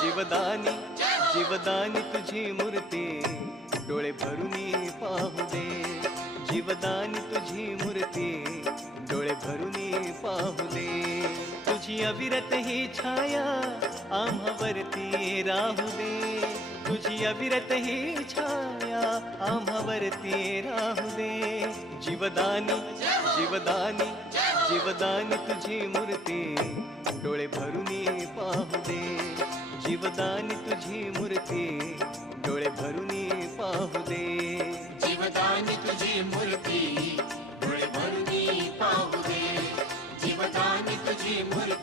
जीवदानी जीवदानी तुझी मूर्ती डोळे भरून पाहू दे, जीवदानी तुझी मूर्ती डोळे भरून पाहू दे। तुझी अविरत ही छाया आम्हावरती राहू दे, तुझी अविरत ही छाया आम्हावरती राहू दे। जीवदानी जीवदानी जीवदानी तुझी मूर्ती डोळे भरून पाहू दे, जीवदानी तुझी मूर्ती डोळे भरून पाहू दे। जीवदानी तुझी मूर्ती डोळे भरून पाहू दे, जीवदानी तुझी मूर्ती